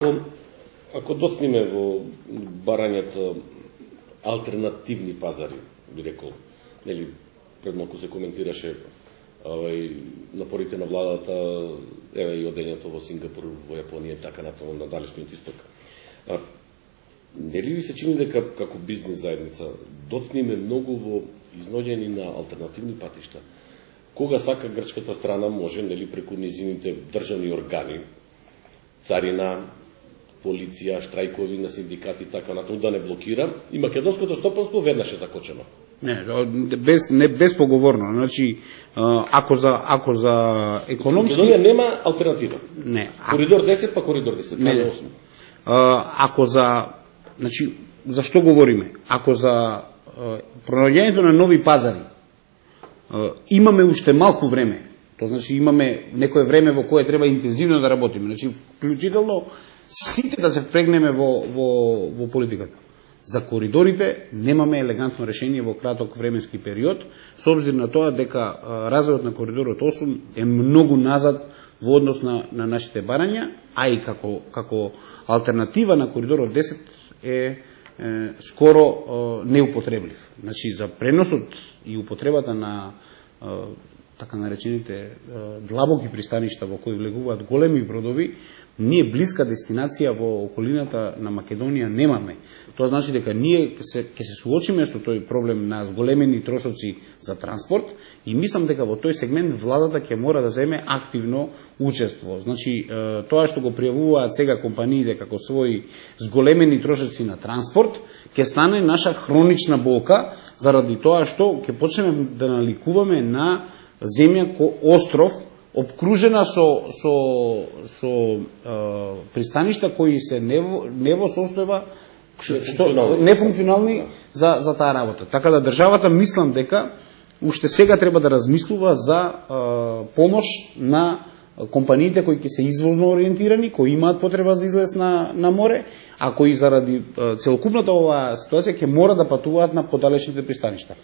Ако доцниме во барањето алтернативни пазари, би рекол, нели, пред малку се коментираше напорите на владата, и одењето во Сингапур, во Јапонија, така натаму на далечниот исток. Нели ви се чини дека како бизнес заедница доцниме многу во изноѓени на алтернативни патишта? Кога сака грчката страна може, нели, преку низините државни органи, царина, полиција, штрајкови на синдикати, така натаму, да не блокира, и македонското стопанство веднаш е закочено. Не безпоговорно. Значи, ако за економски... Македонија нема алтернатива. Не. Коридор 10 па коридор 10. Не. Ако за... Значи, за што говориме? Ако за пронаѓањето на нови пазари имаме уште малку време, то значи имаме некое време во кое треба интензивно да работиме, значи вклучително сите да се впрегнеме во политиката. За коридорите немаме елегантно решение во краток временски период, со обзир на тоа дека развојот на коридорот 8 е многу назад во однос на нашите барања, а и како алтернатива на коридорот 10 е скоро неупотреблив. Значи, за преносот и употребата на така наречените длабоки пристаништа во кои влегуваат големи бродови, ние блиска дестинација во околината на Македонија немаме. Тоа значи дека ние ќе се суочиме со тој проблем на зголемени трошоци за транспорт и мислам дека во тој сегмент владата ќе мора да земе активно учество. Значи, тоа што го пријавуваат сега компаниите како своји зголемени трошоци на транспорт, ќе стане наша хронична болка, заради тоа што ќе почнеме да наликуваме на земја остров, обкружена со пристаништа кои се не во состојба нефункционални за таа работа. Така да државата мислам дека уште сега треба да размислува за помош на компаниите кои ќе се извозно ориентирани, кои имаат потреба за излез на море, а кои заради целокупната оваа ситуација ќе мора да патуваат на подалечните пристаништа.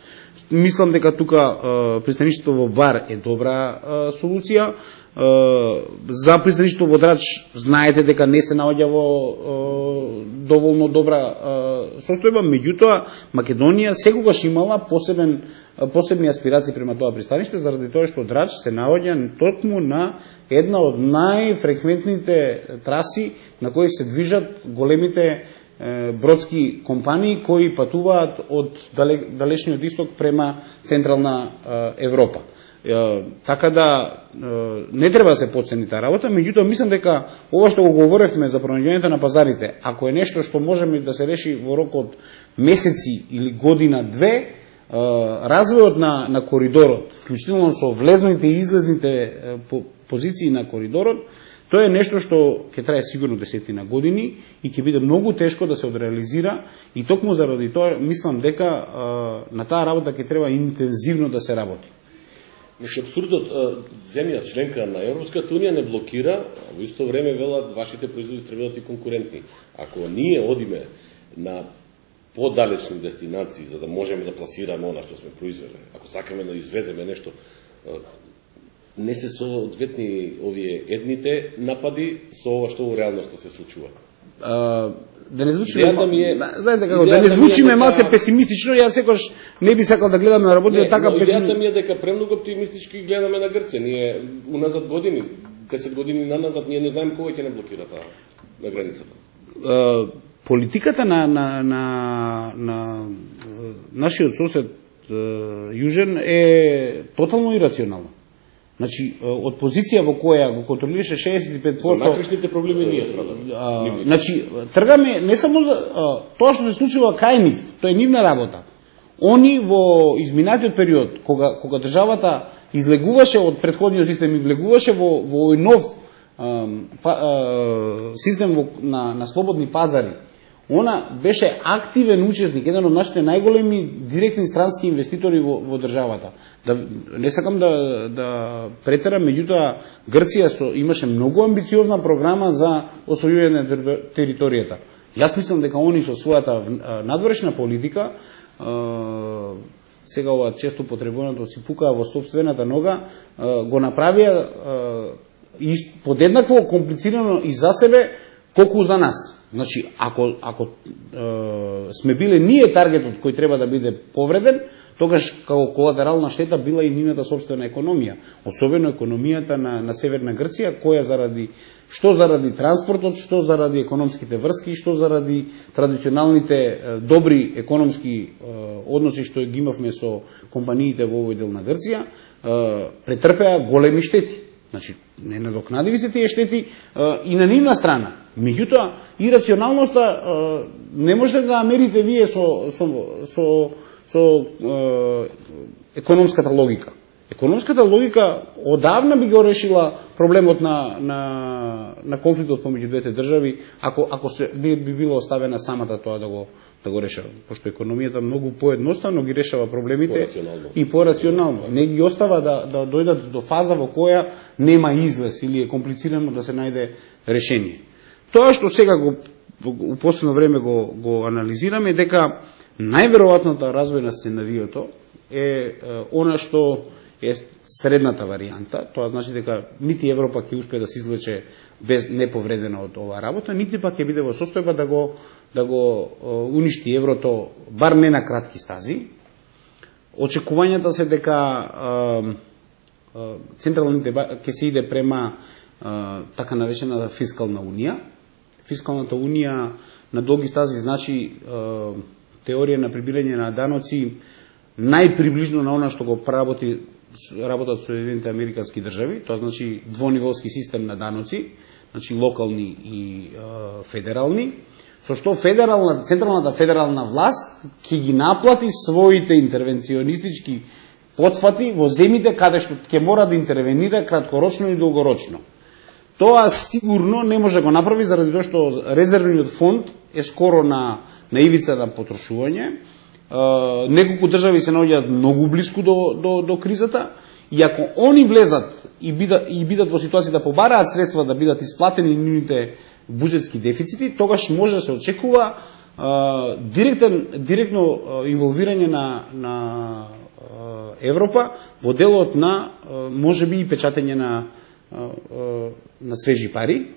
Мислам дека тука пристаништето во Бар е добра солуција. За пристаништето во Драч знаете дека не се наоѓа во доволно добра состојба, меѓутоа Македонија секогаш имала посебни аспирации према тоа пристаниште, заради тоа што Драч се наоѓа токму на една од најфреквентните траси на кои се движат големите бродски компании кои патуваат од далечниот исток према Централна Европа. Така да не треба да се потцени таа работа, меѓутоа мислам дека ова што го говоревме за пронаѓањето на пазарите, ако е нешто што можеме да се реши во рок од месеци или година-две, развојот на коридорот, вклучително со влезните и излезните позиции на коридорот, тоа е нешто што ќе трае сигурно десетина години и ќе биде многу тешко да се одреализира и токму заради тоа мислам дека на таа работа ќе треба интензивно да се работи. Меѓу абсурдот, земја членка на Европската унија не блокира, а во исто време велат вашите производи треба да конкурентни. Ако ние одиме на подалечни дестинации за да можеме да пласираме она што сме произвели, ако сакаме да извеземе нешто, не се соодветни овие едните напади со ова што во реалноста се случува. Да не звучиме, знаете како, да не звучиме малце песимистично, јас секогаш не би сакал да гледаме на работите така песимистично. Идејата ми е дека премногу оптимистички гледаме на Грција. Ние уназад години, 10 години наназад, ние не знаеме кога ќе не блокира таа на границата. Политиката на нашиот сосед Јужен е тотално ирационална. Значи, од позиција во која го контролираше 65%... За накришните проблеми ние страдаме. Значи, тргаме не само за тоа што се случува кај нив, тоа е нивна работа. Они во изминатиот период, кога државата излегуваше од претходниот систем и влегуваше во овој нов систем на слободни пазари, она беше активен учесник, еден од нашите најголеми директни странски инвеститори во државата. Не сакам да претерам, меѓутоа Грција имаше многу амбициозна програма за освојување на територијата. Јас мислам дека они со својата надворешна политика, сега ова често потребуваното си пукаа во собствената нога, го направија подеднакво комплицирано и за себе колку за нас. Значи, ако сме биле ние таргетот кој треба да биде повреден, тогаш како колатерална штета била и нивната собствена економија, особено економијата на Северна Грција, која што заради транспортот, што заради економските врски, што заради традиционалните добри економски односи што ги имавме со компаниите во овој дел на Грција, претрпеа големи штети. Значи, ненадокнадиви се тие штети и на нивна страна. Меѓутоа, и рационалноста не можете да мерите вие со економската логика. Економската логика одавна би го решила проблемот на конфликтот помеѓу двете држави, ако би било оставена самата тоа да го решава. Пошто економијата многу поедноставно ги решава проблемите и порационално. Не ги остава да дојдат до фаза во која нема излез или е комплицирано да се најде решение. Тоа што сега у последно време го анализираме, дека најверојатната развој на сценариото е она што е средната варијанта. Тоа значи дека нити Европа ќе успее да се извлече без неповредена од оваа работа, нити пак ќе биде во состојба да го уништи еврото, бар не на кратки стази. Очекувањата се дека централните ќе се иде према така наречената фискална унија. Фискалната унија на долги стази значи теорија на прибирање на даноци најприближно на она што го работат Соединените Американски држави, тоа значи двониволски систем на даноци, значи локални и федерални, со што централната федерална власт ќе ги наплати своите интервенционистички потфати во земите каде што ќе мора да интервенира краткорочно и долгорочно. Тоа сигурно не може да го направи заради тоа што резервниот фонд е скоро на ивица на потрошување. Неколку држави се наоѓаат многу блиску до кризата и ако они влезат и бидат во ситуација да побараат средства да бидат исплатени нивните буџетски дефицити, тогаш може да се очекува директно инволвирање на Европа во делот на можеби и печатење на свежи пари,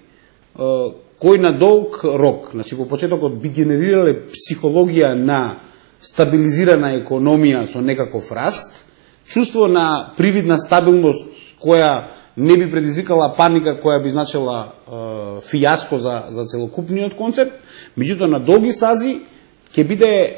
кој на долг рок, значи во почетокот би генерирале психологија на стабилизирана економија со некаков раст, чувство на привидна стабилност која не би предизвикала паника која би значила фијаско за целокупниот концепт, меѓутоа на долги стази ќе биде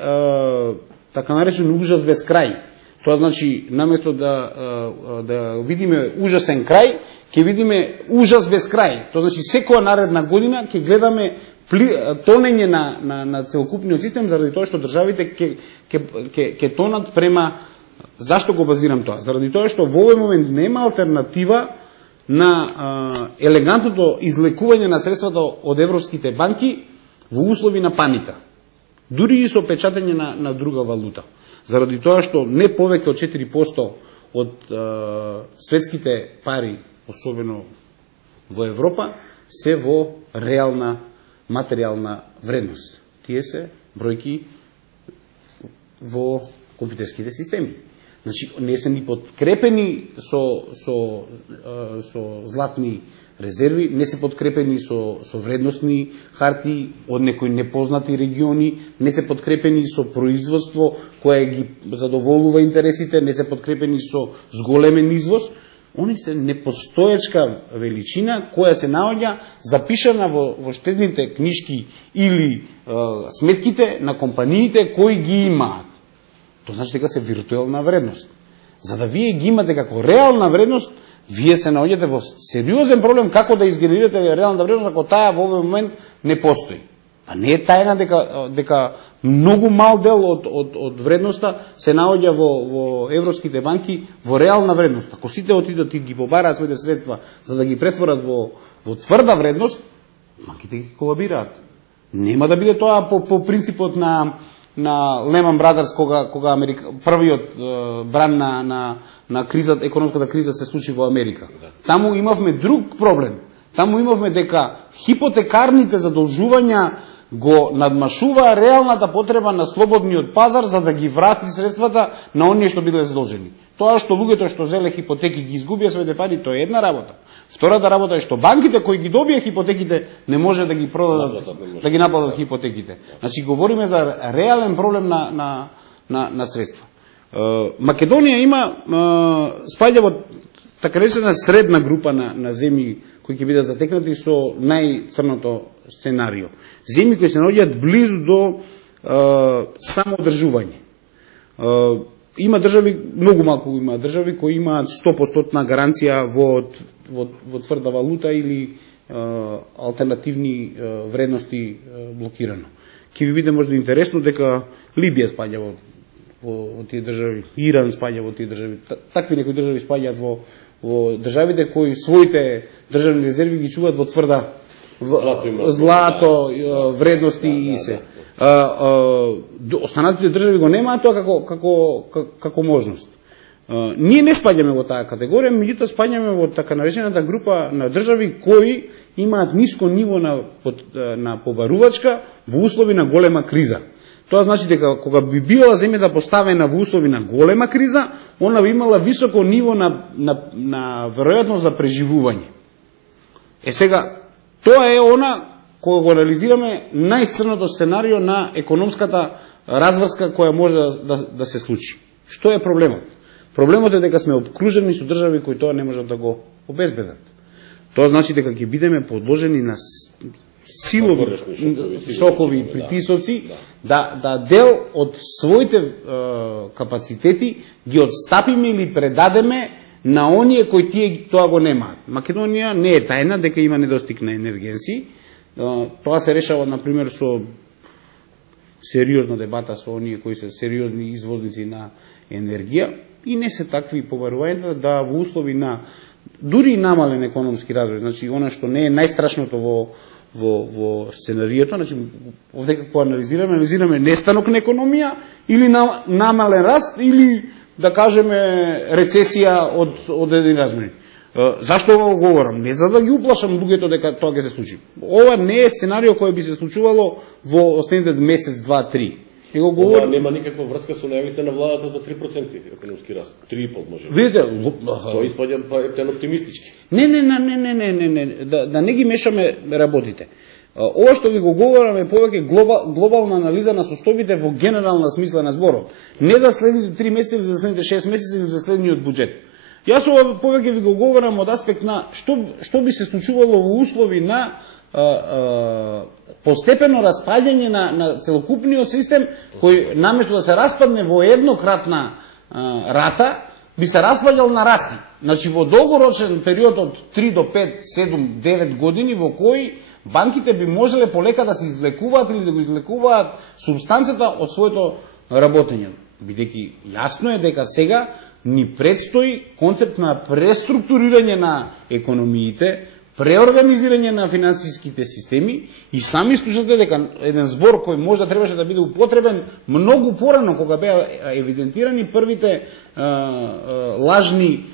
така наречен ужас без крај. Тоа значи, наместо да видиме ужасен крај, ќе видиме ужас без крај. Тоа значи, секоја наредна година ќе гледаме тонење на целокупниот систем, заради тоа што државите ќе тонат према. Зашто го базирам тоа? Заради тоа што во овој момент нема алтернатива на елегантното излекување на средствата од европските банки во услови на паника. Дури и со печатење на друга валута. Заради тоа што не повеќе од 4% од светските пари, особено во Европа, се во реална материјална вредност. Тие се бројки во компјутерските системи. Значи, не се ни подкрепени со златни резерви, не се подкрепени со вредностни харти од некои непознати региони, не се подкрепени со производство кое ги задоволува интересите, не се подкрепени со зголемен извоз. Они се непостоечка величина која се наоѓа запишана во штедните книжки или сметките на компаниите кои ги имаат. Тоа значи дека се виртуелна вредност. За да вие ги имате како реална вредност, вие се наоѓате во сериозен проблем како да изгенерирате реална вредност ако таа во овој момент не постои. А не е тајна дека многу мал дел од вредноста се наоѓа во европските банки во реална вредност. Ако сите отидат и ги побараат своите средства за да ги претворат во тврда вредност, банките ги колабираат. Нема да биде тоа по принципот на Lehman Brothers кога првиот бран на кризата, економската криза се случи во Америка. Таму имавме друг проблем. Таму имавме дека хипотекарните задолжувања го надмашува реалната потреба на слободниот пазар за да ги врати средствата на оние што биле задолжени. тоа што луѓето што зеле хипотеки ги изгубија своите пари, тоа е една работа. Втората работа е што банките кои ги добија хипотеките не може да ги продадат, да ги наплатат хипотеките. Значи говориме за реален проблем на средства. Македонија има спаѓа во така речена средна група на земји кои ќе бидат затекнати со најцрното сценарио. Земји кои се наоѓаат близу до самоодржување. Има држави, многу малку има држави кои имаат 100% гаранција во тврда валута или алтернативни вредности блокирано. Ќе ви биде можда интересно дека Либија спаѓа во тие држави, Иран спаѓа во тие држави. Такви некои држави спаѓаат во државите кои своите државни резерви ги чуваат во тврда злато, вредности и се. Останатите држави го немаат тоа како можност. Ние не спаѓаме во таа категорија, меѓутоа спаѓаме во така наречената група на држави кои имаат ниско ниво на побарувачка во услови на голема криза. Тоа значи дека кога би била земјата поставена во услови на голема криза, она би имала високо ниво на веројатност за преживување. Сега, тоа е она кој го анализираме најцрното сценарио на економската разврска која може да се случи. Што е проблемот? Проблемот е дека сме обкружени со држави кои тоа не можат да го обезбедат. Тоа значи дека ќе бидеме подложени на силови шокови и притисоци, да дел од своите капацитети ги отстапиме или предадеме на оние кои тие тоа го немаат. Македонија не е тајна дека има недостиг на енергенси. Тоа се решава, например, со сериозна дебата со оние кои се сериозни извозници на енергија и не се такви побарувањата да во услови на дури намален економски развој, значи она што не е најстрашното во сценарието, значи овде како анализираме нестанок на економија или намален раст или да кажеме рецесија од еден размер. Зашто ова го говорам? Не за да ги уплашам луѓето дека тоа ќе се случи. Ова не е сценарио кој би се случувало во следните месец, 2, 3. Ова нема никаква врска со најавите на владата за 3% економски раст. 3,5 може. Видите, тоа испаѓа ептен оптимистички. Не, да не ги мешаме работите. Ова што ви го говорам е повеќе глобална анализа на состојбите во генерална смисла на зборот. Не за следните 3 месеци, за следните 6 месеци или за следниот буџет. Јас ова повеќе ви го говорам од аспект на што би се случувало во услови на постепено распаѓање на целокупниот систем, кој наместо да се распадне во еднократна рата, би се распаѓал на рати. Значи во долгорочен период од 3 до 5, 7, 9 години во кои банките би можеле полека да се излекуваат или да го излекуваат субстанцијата од своето работење. Бидејќи јасно е дека сега ни предстои концепт на преструктурирање на економиите, преорганизирање на финансиските системи и сами слушате дека еден збор кој можда требаше да биде употребен многу порано кога беа евидентирани првите лажни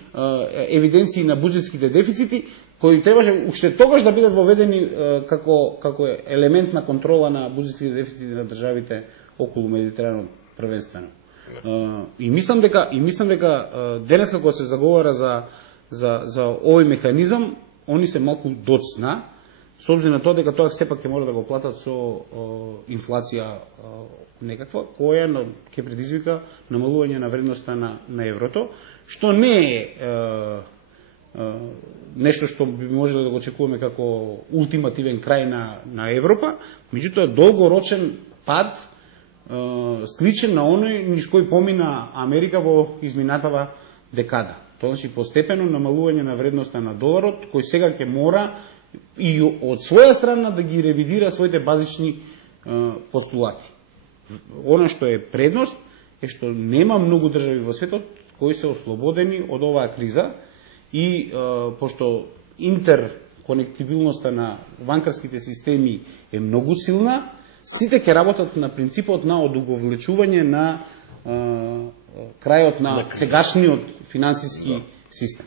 евиденции на буџетските дефицити, кои требаше уште тогаш да бидат воведени како елемент на контрола на буџетските дефицити на државите околу Медитеранот првенствено. И мислам дека денеска кога се заговара за овој механизам, они се малку доцна, со обзир на тоа дека тоа сепак ќе мора да го платат со инфлација некаква, која ќе предизвика намалување на вредноста на еврото, што не е нешто што би можеле да го очекуваме како ултимативен крај на Европа, меѓутоа долгорочен пад сличен на оној низ кој помина Америка во изминатава декада. Тоа значи постепено намалување на вредноста на доларот, кој сега ќе мора и од своја страна да ги ревидира своите базични постулати. Она што е предност е што нема многу држави во светот кои се ослободени од оваа криза и пошто интерконектибилноста на банкарските системи е многу силна, сите ќе работат на принципот на одуговлечување на крајот на сегашниот финансиски систем.